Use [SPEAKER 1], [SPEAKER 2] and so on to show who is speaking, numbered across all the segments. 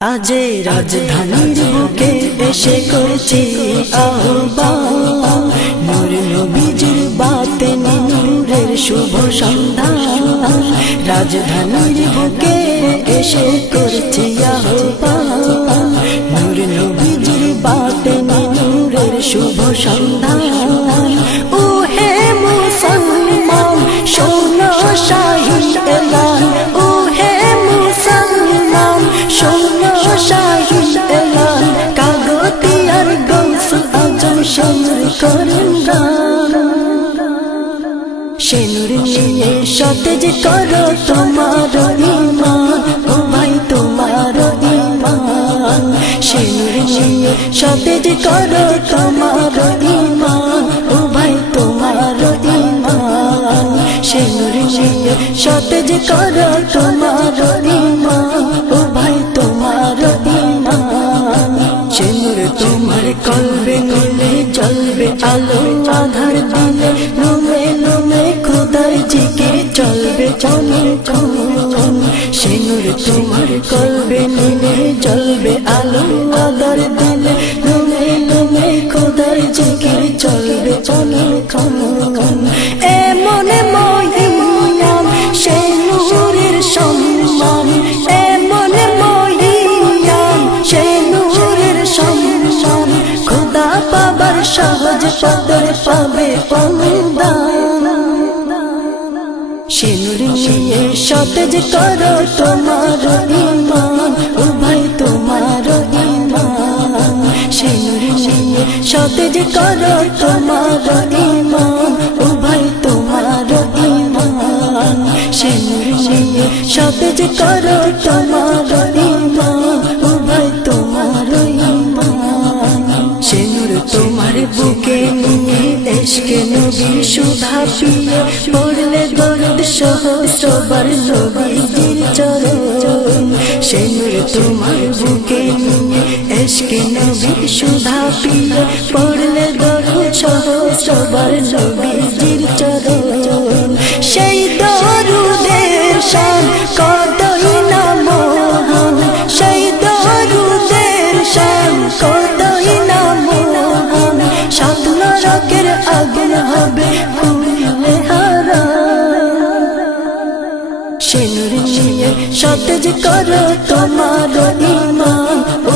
[SPEAKER 1] আজে রাজধানীর বুকে এসে করছি আহ্বান। নূর বাতে নূরের শুভ সন্ধ্যা রাজধানীর বুকে এসে করছি আহ্বান। নূর নবীজির বাতে নূরের শুভ সন্ধ্যা নিয়ে সতেজ করো তোমার ইমান সতেজ করো তোমার ইমান ও ভাই তোমার ইমান। নিয়ে সতেজ করো তোমার ইমান। চলবে চলে চলন সেনুর তোমার কলবে নিলে জ্বলবে আলো আধার দিলে। লোমে লোমে খোদার জিকির চলবে চলে চলন এমন মহিয়াম সেনুরের সম্মান। এ এমন মহিয়াম সেনুরের সম্মান। খোদা পাবার সহজ পদর পাবে অনুদান সেনুর নিয়ে সতেজ করো তোমার ইমান ও ভাই তোমার ইমান। সেনুর নিয়ে সতেজ করো তোমার ইমান ও ভাই তোমার ইমান। সেনুর নিয়ে সতেজ করো তোমার ইমান ও ভাই তোমার ইমান। সেনুর তোমার বুকে নিয়ে এসকে নবীর সুধা পিয়ে পড়লে দরদ সহ সবার নবীজির চরণ সেনুর তোমার বুকে নিয়ে এসকে নবীর সুধা পিয়ে পড়লে দরু চরণ, সেই সতেজ করো তোমার ইমান ও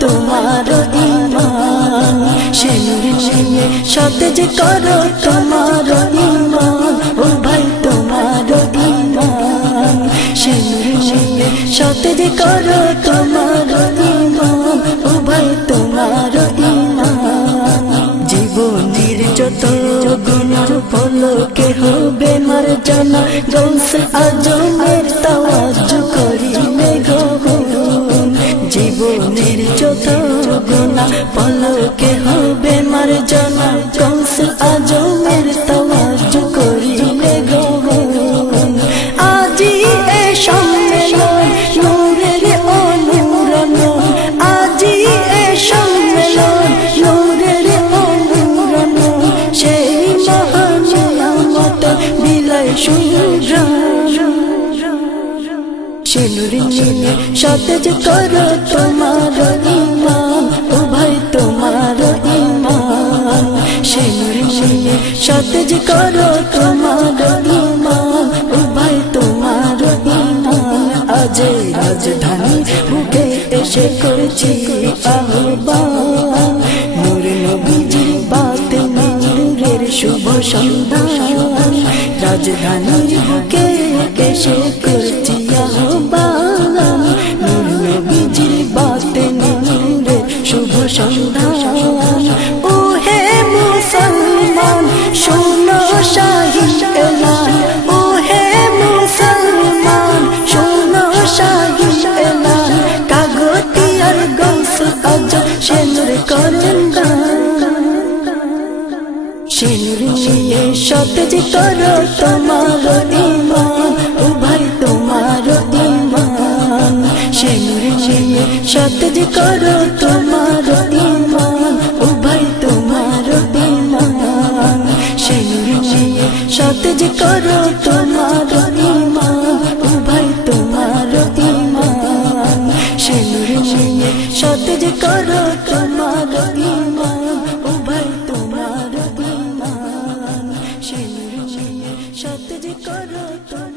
[SPEAKER 1] তোমার ইমান সেনুর নিয়ে সতেজ করো তোমার ইমান ও তোমার ইমান সেনুর নিয়ে সতেজ করো তোমার ইমান ও তোমার ইমান জীবনের যত গুণার ফলকে হবে মার জানা গৌস আজমের সেনুর নিয়ে সতেজ করো তোমার ইমান ও ভাই তোমার ইমান সেনুর নিয়ে সতেজ করো তোমার ইমান ও ভাই তোমার ইমান আজ রাজধানী বুকে এসে করছি আহ্বান। নূর নবীজির বাত নূরের শুভ সন্ধ্যা রাজধানীর বুকে এসে করছি সতেজ তোমার ইমান ভাই তোমার ইমান। সেনুর নিয়ে সতেজ করো তোমার ইমান ভাই তোমার ইমান। সেনুর নিয়ে সতেজ করো তোমার ইমান ভাই তোমার ইমান। সেনুর সতেজ করো তোমার ইমান